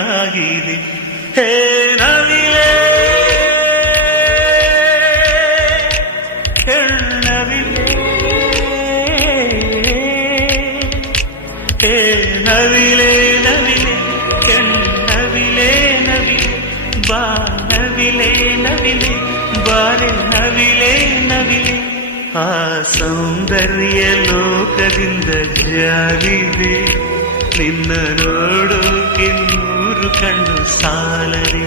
ಏನಾಗಿದೆ ಹೇ ನವಿಲೆ ಹೆಣ್ಣವಿಲೆ ಹೇ ನವಿಲೆ ನವಿಲೆ ಹೆಣ್ಣವಿಲೆ ನವಿಲೆ ಬಾ ನವಿಲೆ ನವಿಲೆ ಬಾರೆ ನವಿಲೆ ನವಿಲೆ ಆ ಸೌಂದರ್ಯ ಲೋಕದಿಂದ ಜಾರಿದೆ ನಿನ್ನ ನೋಡೋಕೆ 100 ಕಣ್ಣು ಸಾಲದೆ